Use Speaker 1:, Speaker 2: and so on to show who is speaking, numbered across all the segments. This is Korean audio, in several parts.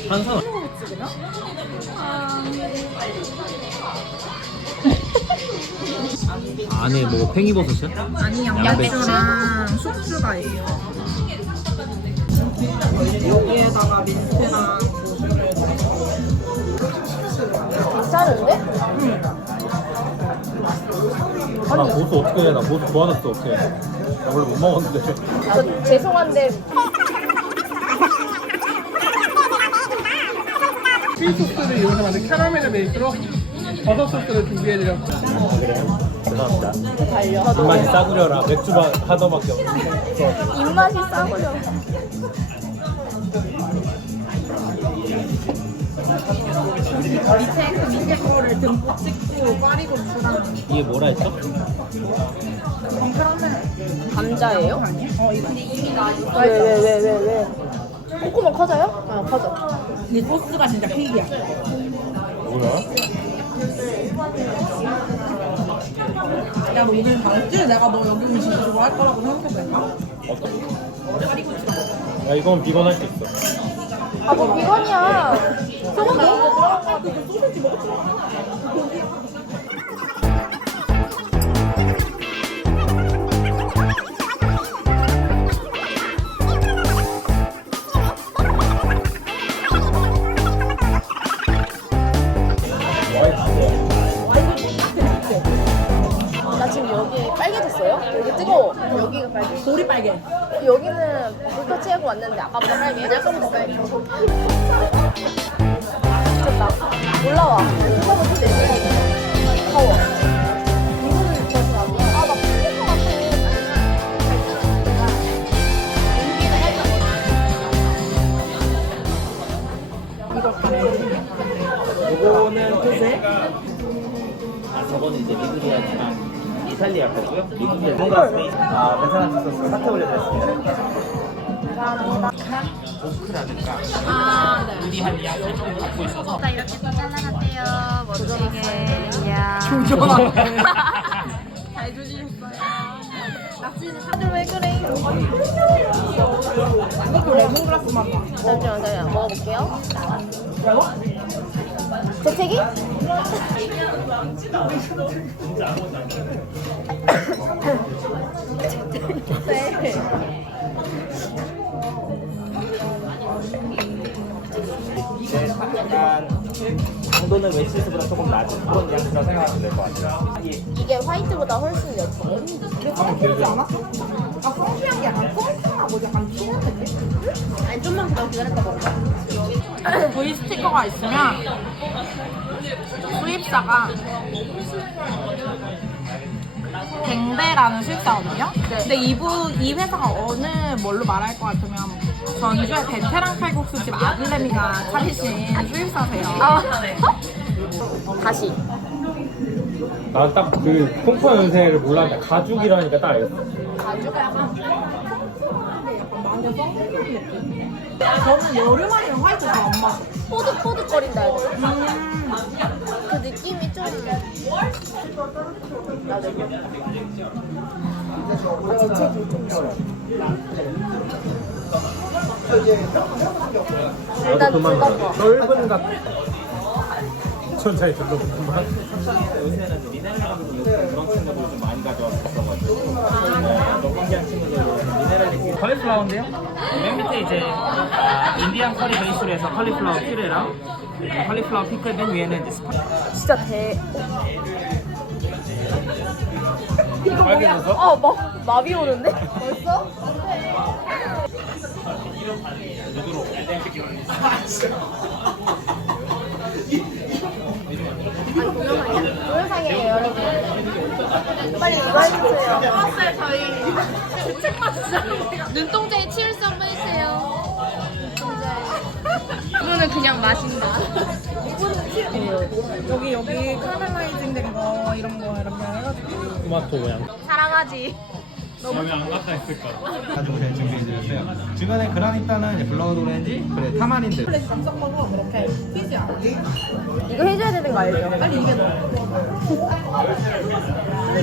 Speaker 1: 탄산. 안에 뭐 팽이버섯이야?
Speaker 2: 아니 양배추랑 숙주가 있어. 여기에다가 민트랑
Speaker 3: 괜찮은데?
Speaker 1: 나 모스 어떻게 해? 나 모스 좋아졌어 어떻게 해? 나 원래 못 먹었는데.
Speaker 3: 저 죄송한데
Speaker 4: 치즈 소스를 이용해서 만든 캐러멜 베이스로 버섯 소스를 준비해드렸고
Speaker 1: 죄송합니다. 입맛이 싸구려라. 맥주 하더밖에 없어.
Speaker 3: 입맛이 싸구려.
Speaker 2: 밑에 거를 듬뿍 찍고 꽈리고추랑
Speaker 1: 이게 뭐라 했어?
Speaker 3: 감자예요? 왜? 콧구멍 커져요? 아 커져.
Speaker 2: 이 소스가 진짜 킥이야.
Speaker 1: 뭐야?
Speaker 2: 야, 너 오늘 당일 내가 너 여기 음식 좋아할 거라고 생각했을까?
Speaker 1: 야 이건 비건 할 수 있어.
Speaker 3: 아 뭐 비건이야. 소고기?
Speaker 2: 소세지 먹었지?
Speaker 3: 나 지금 여기 빨개졌어요? 여기 뜨거워. 여기가 빨개.
Speaker 2: 돌이 빨개.
Speaker 3: 여기는 불터 채우고 왔는데 아까보다 빨개. 약간 더 빨개. 미쳤다. 올라와. 뜨거워 죽겠네. 더워. 이거를 벗어 놔. 아나 풀릴 것 같아.
Speaker 1: 이거는 뜻에? 아 저거는 이제 미그리아지만 이탈리아 거고요. 미국의 뭔가 스페인 베트남 소스 사태 올려드렸습니다. 오크라든가 우리한 양을 좀 갖고 있어서
Speaker 3: 나 이렇게 또 잘라놨대요. 멋지게. 이야.
Speaker 2: 조전하네.
Speaker 3: 잘 조지셨어요. 낙지는 다들 왜 그래?
Speaker 2: 이것도 레몬그라스 맛 나.
Speaker 3: 잠시만 먹어볼게요. 재채기? 네.
Speaker 1: 약간 강도는 웨치스보다 조금 낮은 그런 양이라고 생각하시면 될 것 같아요.
Speaker 3: 이게 화이트보다 훨씬 옅어.
Speaker 2: 이게 펑크지 않아? 아, 펑크한 게 약간 펑크하고 약간 피는 느낌?
Speaker 3: 아니 좀만 더 기다렸다 먹자.
Speaker 2: V 스티커가 있으면 수입사가 댕배라는 수입사거든요. 근데 이 회사가 어느 뭘로 말할 것 같으면 전주의 베테랑 칼국수집 아들내미가 차리신 수입사세요.
Speaker 3: 다시.
Speaker 1: 나 딱 그 콩파 연세를 몰랐는데 가죽이라니까 딱 알겠어.
Speaker 3: 가죽가 약간
Speaker 2: 완전 썬크림 느낌. 저는 여름 아니면 화이트 잘 안 맞아.
Speaker 3: 뽀득뽀득거린다 해야 되나? 그 느낌이 좀 나도 재채기 좀 싫어. 일단
Speaker 1: 그만
Speaker 3: 봐.
Speaker 1: 넓은 각 천천히 들러보구만. 요새는 미네랄 그런 친구들 좀 많이 가져왔었어가지고 노광기한 친구들 미네랄이 컬리플라워인데요. 맨 밑에 이제 인디안 커리 베이스로 해서 컬리플라워 퓨레랑 컬리플라워 피클 맨 위에는 이제
Speaker 3: 진짜
Speaker 1: 빨개져서
Speaker 3: 막 마비 오는데? 벌써? 동영상이에요 여러분. 빨리 이거 해주세요.
Speaker 5: 왔어요 저희 책만 진짜 눈동자에 치울수 한번 해주세요. 이거는 그냥 마신다.
Speaker 2: 여기 카라멜라이징 된 거 이런 거 이렇게 해가지고
Speaker 1: 토마토 모양.
Speaker 3: 사랑하지.
Speaker 1: 여기 안 갖다 있을까?
Speaker 6: 가지고 제가 준비해드렸어요. 주변에 그라니타는 이제 블러드 오렌지, 그래 타마린드.
Speaker 2: 플레이 감 섞어서 이렇게 튀지 않아.
Speaker 3: 이거 해줘야 되는 거 알죠?
Speaker 2: 빨리 이게 넣어.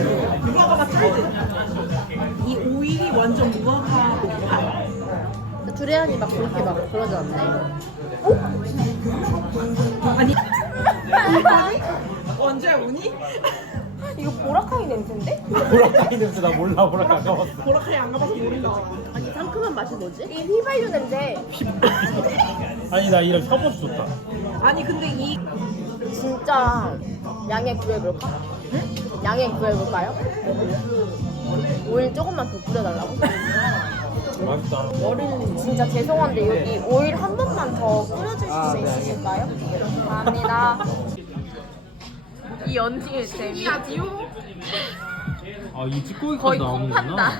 Speaker 2: 무화과가 찰지? 이 오일이 완전 무화과 알.
Speaker 3: 주례안이 막 그렇게 막 그러지 않네.
Speaker 2: 아니 언제 오니?
Speaker 3: 이거 보라카이 냄새인데?
Speaker 6: 보라카이 냄새 나 몰라. 보라카이 안 가봤어.
Speaker 2: 보라카이 안 가봐서 모른다.
Speaker 3: 아니 상큼한 맛이 뭐지? 이 휘발유 냄새.
Speaker 6: 아니 나 이런 혀보시 좋다.
Speaker 2: 아니 근데 이
Speaker 3: 진짜 양해 구해볼까? 응? 양해 구해볼까요? 오일 조금만 더 뿌려달라고?
Speaker 6: 맛있다.
Speaker 3: 진짜 죄송한데 여기 오일 한 번만 더 뿌려주실 수 있으실까요? 감사합니다. 이 언니의 재미.
Speaker 6: 아이 찌꺼기까지
Speaker 3: 거의
Speaker 6: 나오는구나.
Speaker 3: 콩판다.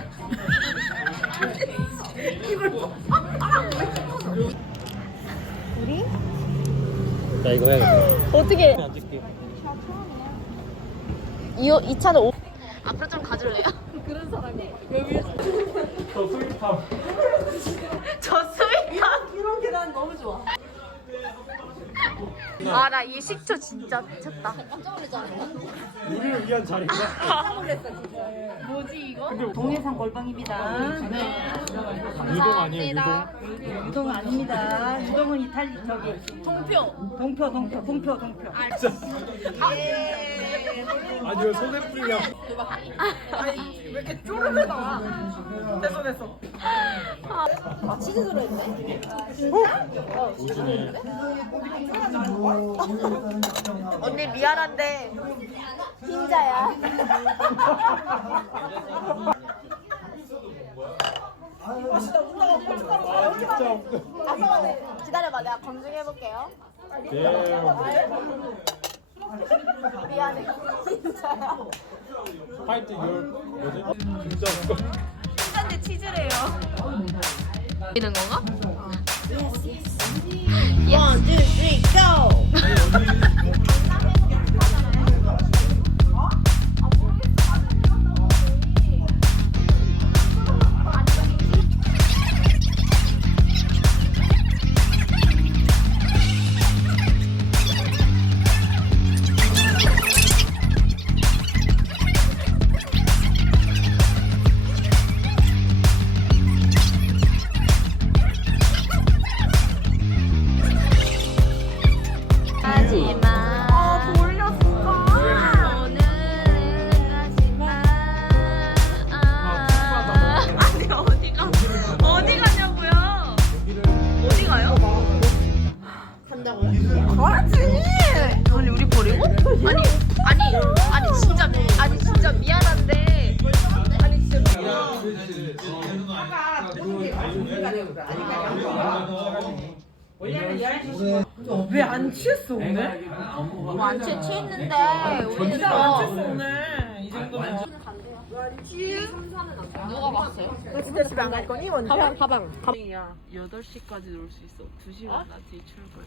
Speaker 3: 우리?
Speaker 6: 나 이거 해야겠다.
Speaker 3: 어떻게?
Speaker 6: 안 찍게.
Speaker 3: 이 차는 앞으로 좀 가줄래요?
Speaker 6: 저 스윗함.
Speaker 3: 저 스윗한.
Speaker 2: 이런 계단 너무 좋아.
Speaker 3: 아, 나 이 식초 진짜 미쳤다.
Speaker 6: 우리를 위한 자리가.
Speaker 3: 뭐지 이거?
Speaker 2: 동해산 골방입니다. 네.
Speaker 6: 유동 아니에요 유동?
Speaker 2: 유동은 아닙니다. 유동은 이탈리 저기 동표.
Speaker 6: 아니 왜 손에 뿌리냐?
Speaker 2: 왜 이렇게 쪼르르 나와? 됐어.
Speaker 3: 아, 치즈 들어있네?
Speaker 6: 오지네.
Speaker 3: 언니 미안한데 흰자야.
Speaker 6: 진짜 없어.
Speaker 3: 잠깐만 기다려봐. 내가 검증해볼게요.
Speaker 6: 네.
Speaker 3: 미안해. 흰자야.
Speaker 6: 파이트 열 뭐지? 진짜 없어.
Speaker 3: 흰자인데 치즈래요. 이런 건가? One, two, three, go! 아니 우리 버리고? 아니 진짜 미안한데 아니 진짜
Speaker 2: 왜 안 취했어 오늘?
Speaker 3: 안 취했는데 우리
Speaker 2: 진짜 안 취했어 오늘. 이 정도면.
Speaker 3: 누가 봤어요?
Speaker 2: 진짜 집에 안 갈 거니 먼저?
Speaker 3: 가방
Speaker 7: 야 8시까지 놀 수 있어. 2시간 나지 출근.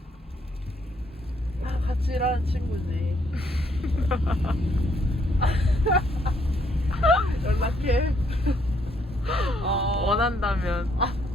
Speaker 2: 같이 일하는 친구지.
Speaker 7: 연락해. 원한다면.